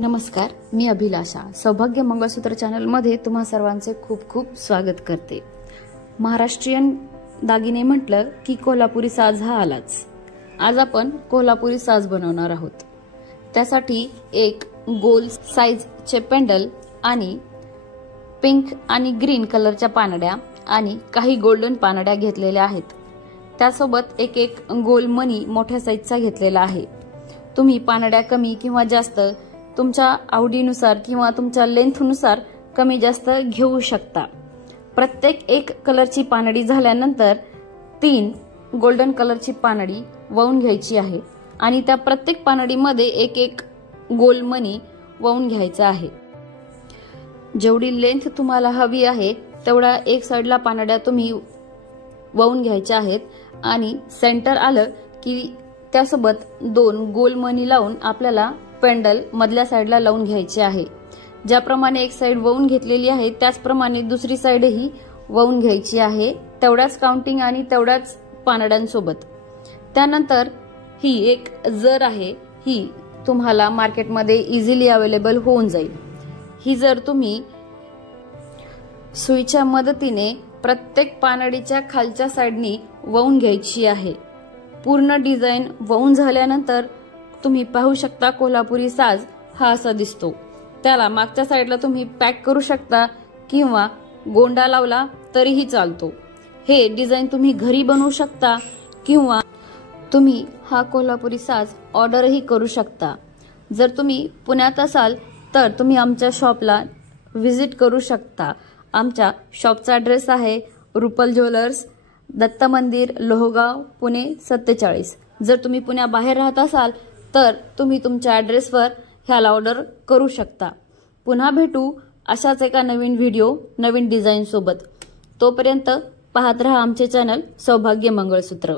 नमस्कार, मी अभिलाषा सौभाग्य मंगळसूत्र चॅनल मध्ये तुम्हा सर्वांचे खूप खूप स्वागत करते। महाराष्ट्रीयन दागिने म्हटलं की कोल्हापुरी साज हा आलाच। आज आपण कोल्हापुरी साज बनवणार आहोत। त्यासाठी एक गोल साइजचे पेंडल आणि पिंक आणि ग्रीन कलरच्या पानड्या आणि काही गोल्डन पानड्या घेतलेल्या आहेत। त्यासोबत एक गोल मणी मोठ्या साइजचा घेतलेला आहे। तुम्ही पानड्या कमी किंवा जास्त तुमच्या आवडीनुसार किंवा तुमच्या लेंथनुसार कमी जास्त घेऊ शकता। प्रत्येक एक कलरची पानडी झाल्यानंतर 3 गोल्डन कलरची पानडी वळून घ्यायची आहे आणि त्या प्रत्येक पानडीमध्ये एक गोल मणी वळून घ्यायचा आहे। जेवढी लेंथ तुम्हाला हवी आहे तेवढा एक साइडला पानड्या तुम्ही वळून घ्यायच्या आहेत आणि सेंटर आलं की त्यासोबत 2 गोल मणी लावून आपल्याला पेंडल मधल्या साइडला लावून घ्यायचे आहे। ज्याप्रमाणे एक साइड वळून घेतलेली आहे त्याचप्रमाणे दुसरी साइडही वळून घ्यायची आहे, तेवढाच काउंटिंग आणि तेवढाच पानड्यांसोबत। त्यानंतर ही एक जर आहे, ही तुम्हाला मार्केटमध्ये इझिली अवेलेबल होऊन जाईल। ही जर तुम्ही सुईच्या मदतीने प्रत्येक पानडीच्या खालच्या साइडनी वळून घ्यायची आहे। पूर्ण डिझाइन वळून झाल्यानंतर तुम्ही पाहू शकता कोल्हापुरी साज हा असा दिसतो। त्याला मागच्या साइडला तुम्ही पॅक करू शकता किंवा गोंडा लावला तरीही चालतो। हे डिझाइन तुम्ही घरी बनवू शकता किंवा तुम्ही हा कोल्हापुरी साज ऑर्डरही करू शकता। जर तुम्ही पुण्यात असाल तर तुम्ही आमच्या शॉपला व्हिजिट करू शकता। आमच्या शॉपचा ॲड्रेस आहे रुपल ज्वेलर्स, दत्त मंदिर, लोहगाव, पुणे 47। जर तुम्ही पुण्याबाहेर राहत असाल तर तुम्ही तुमच्या ॲड्रेसवर ह्याला ऑर्डर करू शकता। पुन्हा भेटू अशाच एका नवीन व्हिडिओ नवीन डिझाइन सोबत। तोपर्यंत पाहत रहा आमचे चॅनल सौभाग्य मंगळसूत्र।